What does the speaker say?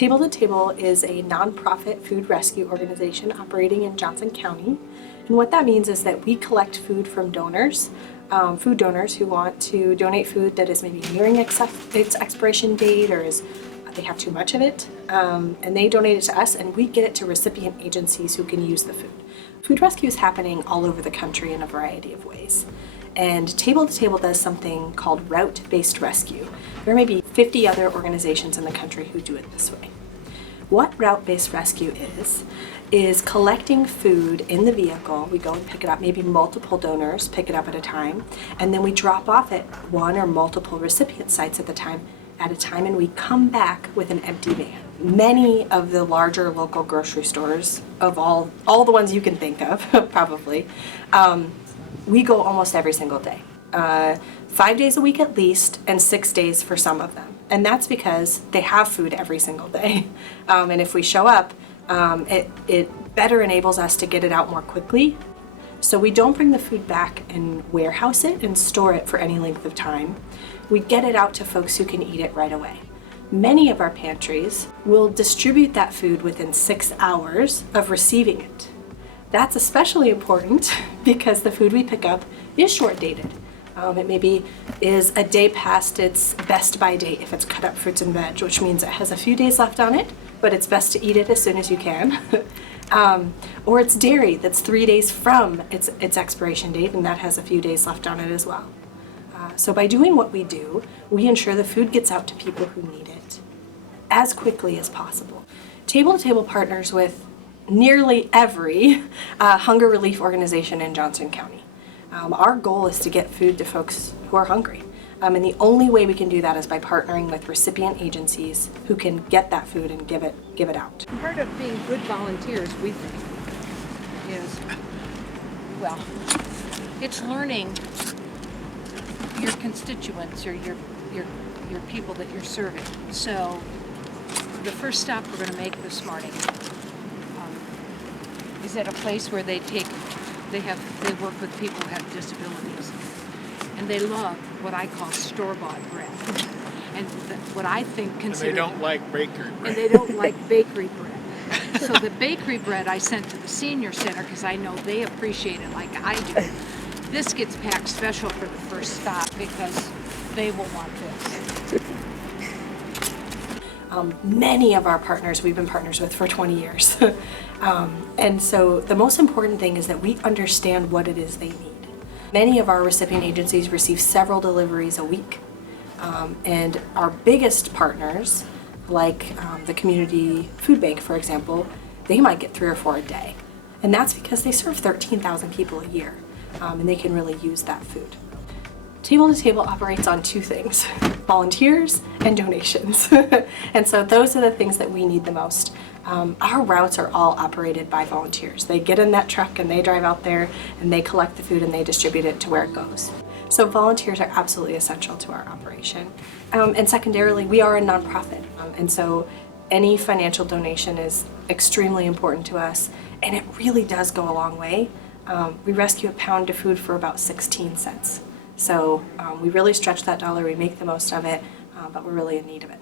Table to Table is a nonprofit food rescue organization operating in Johnson County. And what that means is that we collect food from donors, food donors who want to donate food that is maybe nearing its expiration date or they have too much of it, and they donate it to us and we get it to recipient agencies who can use the food. Food rescue is happening all over the country in a variety of ways. And Table to Table does something called route-based rescue. There may be 50 other organizations in the country who do it this way. What route-based rescue is collecting food in the vehicle. We go and pick it up, maybe multiple donors pick it up at a time, and then we drop off at one or multiple recipient sites at a time, and we come back with an empty van. Many of the larger local grocery stores, of all the ones you can think of, probably, we go almost every single day. 5 days a week at least, and 6 days for some of them. And that's because they have food every single day. And if we show up, it better enables us to get it out more quickly. So we don't bring the food back and warehouse it and store it for any length of time. We get it out to folks who can eat it right away. Many of our pantries will distribute that food within 6 hours of receiving it. That's especially important because the food we pick up is short dated. It maybe is a day past its best by date if it's cut up fruits and veg, which means it has a few days left on it, but it's best to eat it as soon as you can. Or it's dairy that's 3 days from its expiration date, and that has a few days left on it as well. So by doing what we do, we ensure the food gets out to people who need it as quickly as possible. Table to Table partners with nearly every hunger relief organization in Johnson County. Our goal is to get food to folks who are hungry. And the only way we can do that is by partnering with recipient agencies who can get that food and give it out. Part of being good volunteers, we think, is, well, it's learning your constituents or your people that you're serving. So the first stop we're going to make this morning is at a place where they work with people who have disabilities, and they love what I call store-bought bread, and what I think considered. And they don't like bakery bread. And they don't like bakery bread. So the bakery bread I sent to the senior center because I know they appreciate it like I do. This gets packed special for the first stop because they will want this. Many of our partners we've been partners with for 20 years. And so the most important thing is that we understand what it is they need. Many of our recipient agencies receive several deliveries a week. And our biggest partners, like the Community Food Bank, for example, they might get 3 or 4 a day. And that's because they serve 13,000 people a year, and they can really use that food. Table to Table operates on 2 things, volunteers and donations. And so those are the things that we need the most. Our routes are all operated by volunteers. They get in that truck and they drive out there and they collect the food and they distribute it to where it goes. So volunteers are absolutely essential to our operation. And secondarily, we are a nonprofit. And so any financial donation is extremely important to us, and it really does go a long way. We rescue a pound of food for about 16 cents. So we really stretch that dollar, we make the most of it, but we're really in need of it.